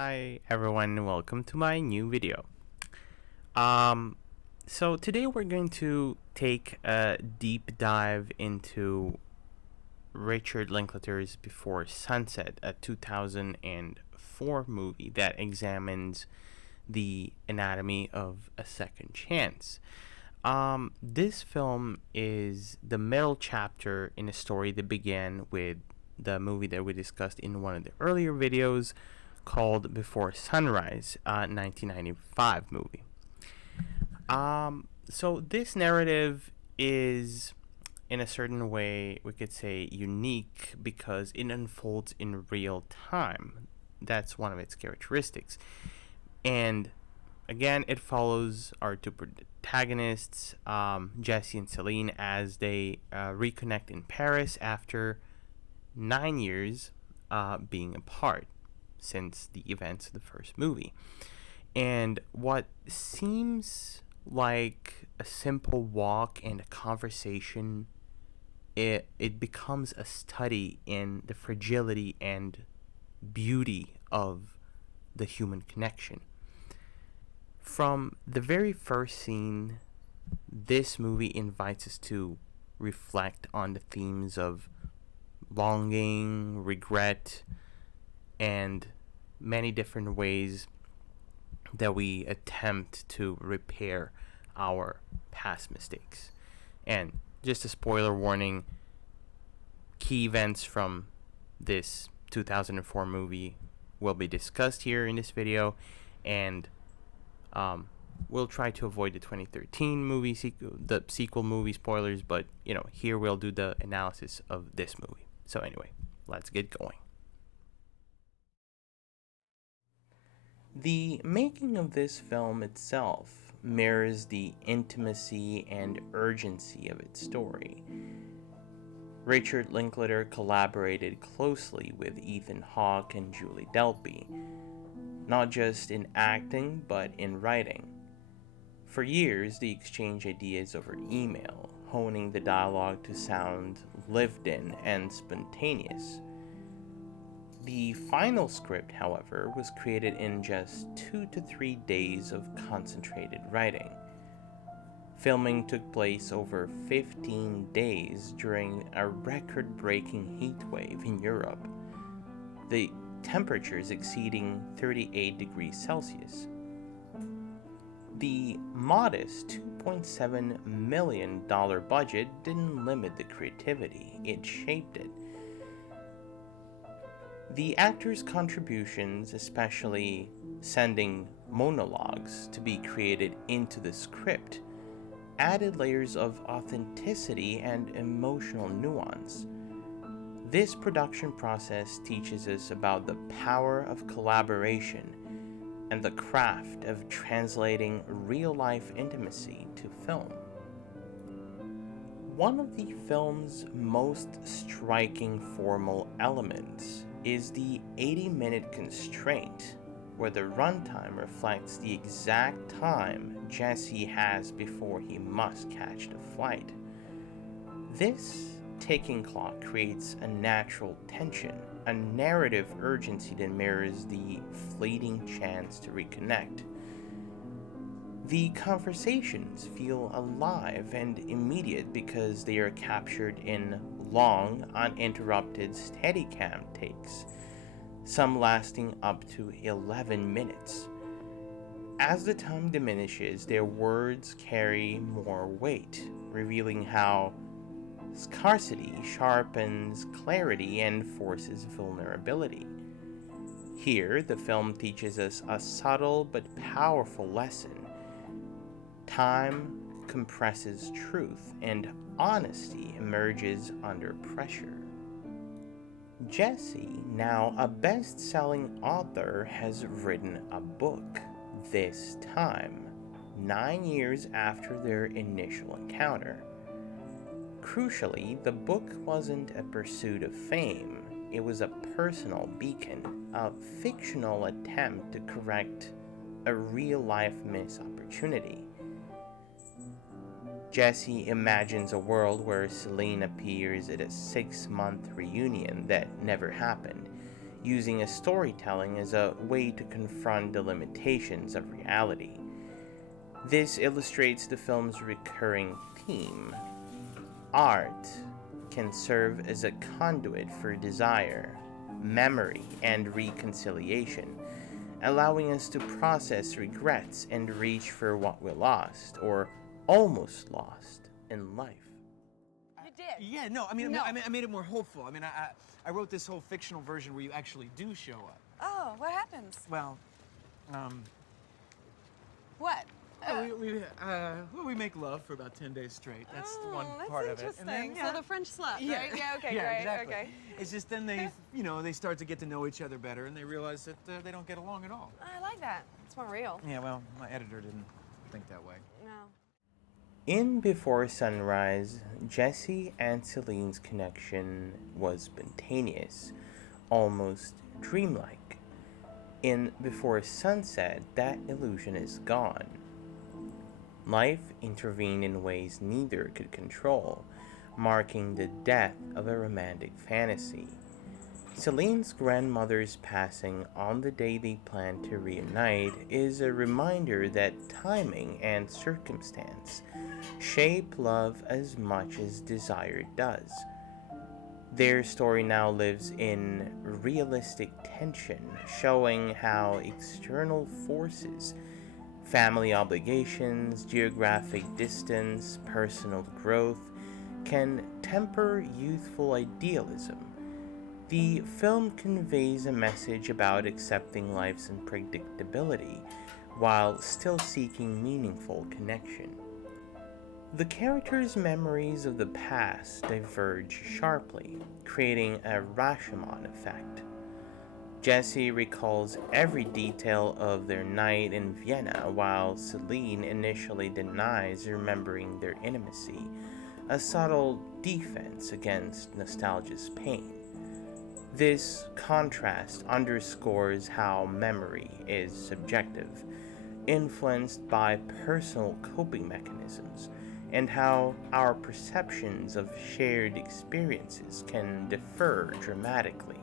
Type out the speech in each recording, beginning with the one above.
Hi everyone, welcome to my new video. So today we're going to take a deep dive into Richard Linklater's Before Sunset, a 2004 movie that examines the anatomy of a second chance. This film is the middle chapter in a story that began with the movie that we discussed in one of the earlier videos called Before Sunrise, 1995 movie. So this narrative is, in a certain way, we could say unique because it unfolds in real time. That's one of its characteristics. And again, it follows our two protagonists, Jesse and Céline, as they reconnect in Paris after 9 years being apart since the events of the first movie. And what seems like a simple walk and a conversation, it becomes a study in the fragility and beauty of the human connection. From the very first scene, this movie invites us to reflect on the themes of longing, regret, and many different ways that we attempt to repair our past mistakes. And just a spoiler warning, key events from this 2004 movie will be discussed here in this video, and we'll try to avoid the 2013 movie the sequel movie spoilers, but here we'll do the analysis of this movie. So anyway, let's get going. The making of this film itself mirrors the intimacy and urgency of its story. Richard Linklater collaborated closely with Ethan Hawke and Julie Delpy, not just in acting but in writing. For years, they exchanged ideas over email, honing the dialogue to sound lived in and spontaneous. The final script, however, was created in just 2 to 3 days of concentrated writing. Filming took place over 15 days during a record-breaking heatwave in Europe, the temperatures exceeding 38 degrees Celsius. The modest $2.7 million budget didn't limit the creativity, it shaped it. The actors' contributions, especially sending monologues to be created into the script, added layers of authenticity and emotional nuance. This production process teaches us about the power of collaboration and the craft of translating real-life intimacy to film. One of the film's most striking formal elements is the 80-minute constraint, where the runtime reflects the exact time Jesse has before he must catch the flight. This ticking clock creates a natural tension, a narrative urgency that mirrors the fleeting chance to reconnect. The conversations feel alive and immediate because they are captured in long, uninterrupted Steadicam takes, some lasting up to 11 minutes. As the time diminishes, their words carry more weight, revealing how scarcity sharpens clarity and forces vulnerability. Here, the film teaches us a subtle but powerful lesson. Time compresses truth, and honesty emerges under pressure. Jesse, now a best-selling author, has written a book, this time, 9 years after their initial encounter. Crucially, the book wasn't a pursuit of fame, it was a personal beacon, a fictional attempt to correct a real-life missed opportunity. Jesse imagines a world where Céline appears at a 6-month reunion that never happened, using a storytelling as a way to confront the limitations of reality. This illustrates the film's recurring theme. Art can serve as a conduit for desire, memory, and reconciliation, allowing us to process regrets and reach for what we lost or almost lost in life. You did. Yeah, no, I mean, No. I made it more hopeful. I mean, I wrote this whole fictional version where you actually do show up. Oh, what happens? Well, What? we make love for about 10 days straight. That's the one that's part of it. interesting. And then, So the French slut, yeah. right? Yeah, okay, yeah, great, exactly. okay. It's just then they, they start to get to know each other better and they realize that they don't get along at all. I like that. It's more real. Yeah, well, my editor didn't think that way. No. In Before Sunrise, Jesse and Celine's connection was spontaneous, almost dreamlike. In Before Sunset, that illusion is gone. Life intervened in ways neither could control, marking the death of a romantic fantasy. Celine's grandmother's passing on the day they planned to reunite is a reminder that timing and circumstance shape love as much as desire does. Their story now lives in realistic tension, showing how external forces, family obligations, geographic distance, personal growth, can temper youthful idealism. The film conveys a message about accepting life's unpredictability while still seeking meaningful connection. The characters' memories of the past diverge sharply, creating a Rashomon effect. Jesse recalls every detail of their night in Vienna, while Céline initially denies remembering their intimacy, a subtle defense against nostalgia's pain. This contrast underscores how memory is subjective, influenced by personal coping mechanisms, and how our perceptions of shared experiences can differ dramatically.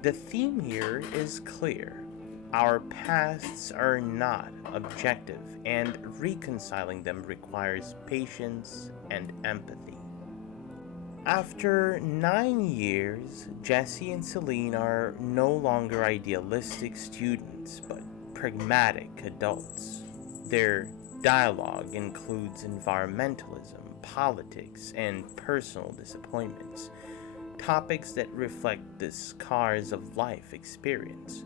The theme here is clear. Our pasts are not objective, and reconciling them requires patience and empathy. After 9 years, Jesse and Céline are no longer idealistic students, but pragmatic adults. Their dialogue includes environmentalism, politics, and personal disappointments, topics that reflect the scars of life experience.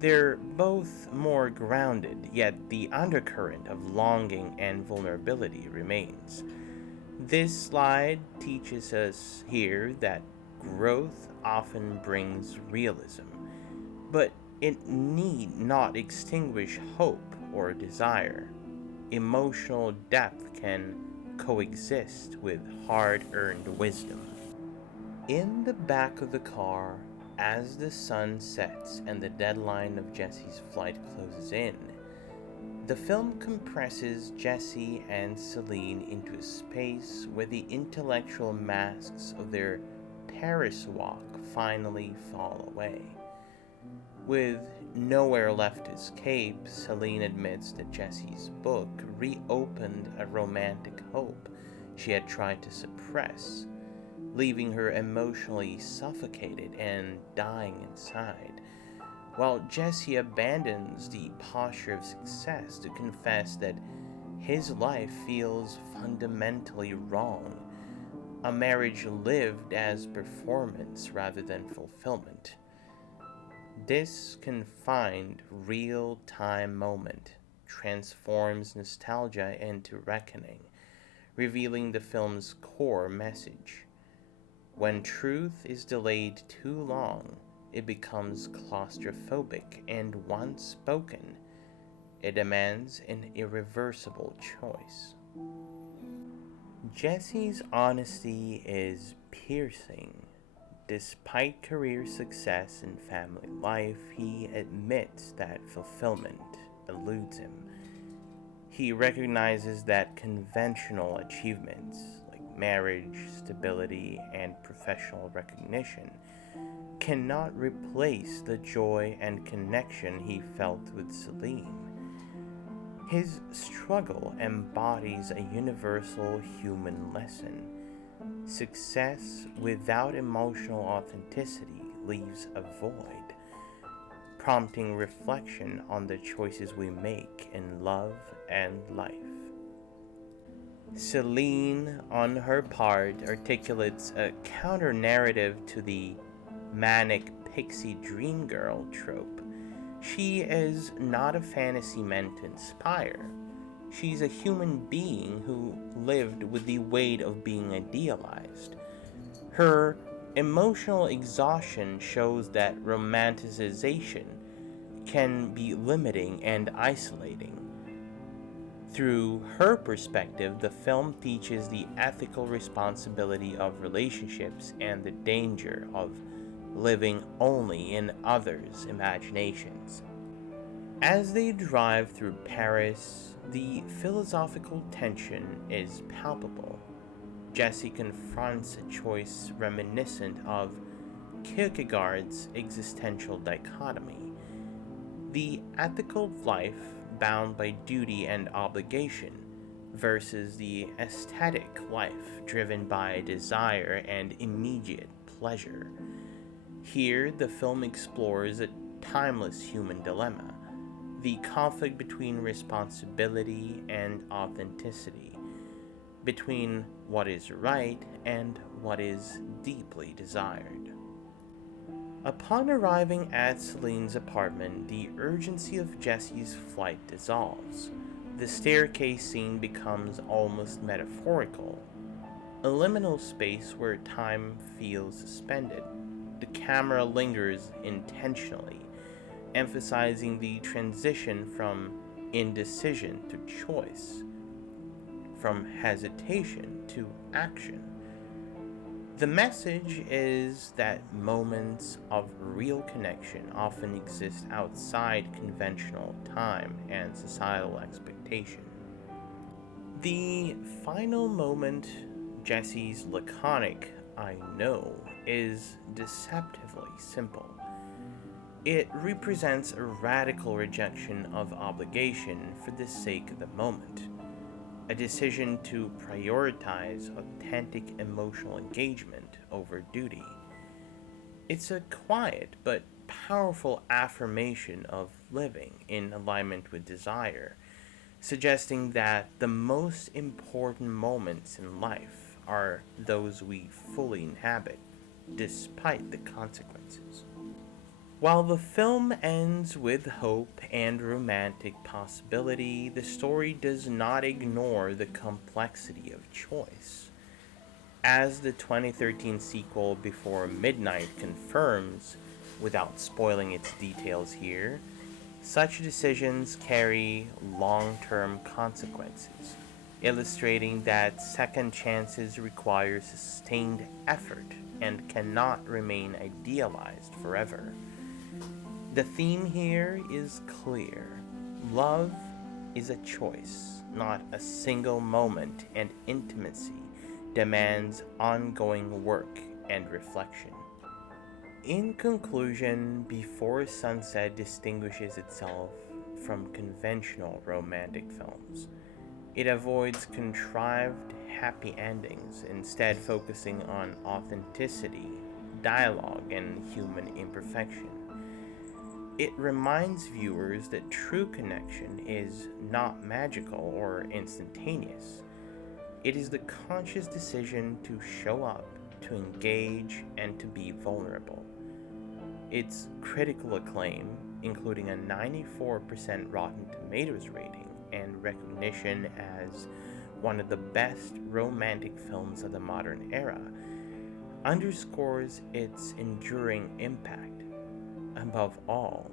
They're both more grounded, yet the undercurrent of longing and vulnerability remains. This slide teaches us here that growth often brings realism, but it need not extinguish hope or desire. Emotional depth can coexist with hard-earned wisdom. In the back of the car, as the sun sets and the deadline of Jesse's flight closes in, the film compresses Jesse and Céline into a space where the intellectual masks of their Paris walk finally fall away. With nowhere left to escape, Céline admits that Jesse's book reopened a romantic hope she had tried to suppress, leaving her emotionally suffocated and dying inside, while Jesse abandons the posture of success to confess that his life feels fundamentally wrong, a marriage lived as performance rather than fulfillment. This confined, real-time moment transforms nostalgia into reckoning, revealing the film's core message. When truth is delayed too long, it becomes claustrophobic, and once spoken, it demands an irreversible choice. Jesse's honesty is piercing. Despite career success and family life, he admits that fulfillment eludes him. He recognizes that conventional achievements like marriage, stability, and professional recognition cannot replace the joy and connection he felt with Céline. His struggle embodies a universal human lesson. Success without emotional authenticity leaves a void, prompting reflection on the choices we make in love and life. Céline, on her part, articulates a counter-narrative to the manic pixie dream girl trope. She is not a fantasy meant to inspire. She's a human being who lived with the weight of being idealized. Her emotional exhaustion shows that romanticization can be limiting and isolating. Through her perspective, the film teaches the ethical responsibility of relationships and the danger of living only in others' imaginations. As they drive through Paris, the philosophical tension is palpable. Jesse confronts a choice reminiscent of Kierkegaard's existential dichotomy: the ethical life bound by duty and obligation versus the aesthetic life driven by desire and immediate pleasure. Here, the film explores a timeless human dilemma: the conflict between responsibility and authenticity, between what is right and what is deeply desired. Upon arriving at Céline's apartment, the urgency of Jesse's flight dissolves. The staircase scene becomes almost metaphorical, a liminal space where time feels suspended. The camera lingers intentionally, emphasizing the transition from indecision to choice, from hesitation to action. The message is that moments of real connection often exist outside conventional time and societal expectation. The final moment, Jesse's laconic "I know," is deceptively simple. It represents a radical rejection of obligation for the sake of the moment, a decision to prioritize authentic emotional engagement over duty. It's a quiet but powerful affirmation of living in alignment with desire, suggesting that the most important moments in life are those we fully inhabit, despite the consequences. While the film ends with hope and romantic possibility, the story does not ignore the complexity of choice. As the 2013 sequel Before Midnight confirms, without spoiling its details here, such decisions carry long-term consequences, illustrating that second chances require sustained effort and cannot remain idealized forever. The theme here is clear. Love is a choice, not a single moment, and intimacy demands ongoing work and reflection. In conclusion, Before Sunset distinguishes itself from conventional romantic films. It avoids contrived happy endings, instead focusing on authenticity, dialogue, and human imperfection. It reminds viewers that true connection is not magical or instantaneous. It is the conscious decision to show up, to engage, and to be vulnerable. Its critical acclaim, including a 94% Rotten Tomatoes rating and recognition as one of the best romantic films of the modern era, underscores its enduring impact. Above all,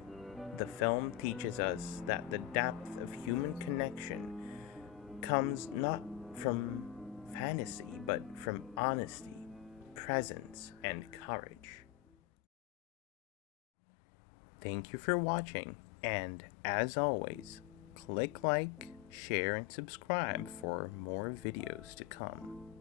the film teaches us that the depth of human connection comes not from fantasy, but from honesty, presence, and courage. Thank you for watching, and as always, click like, share, and subscribe for more videos to come.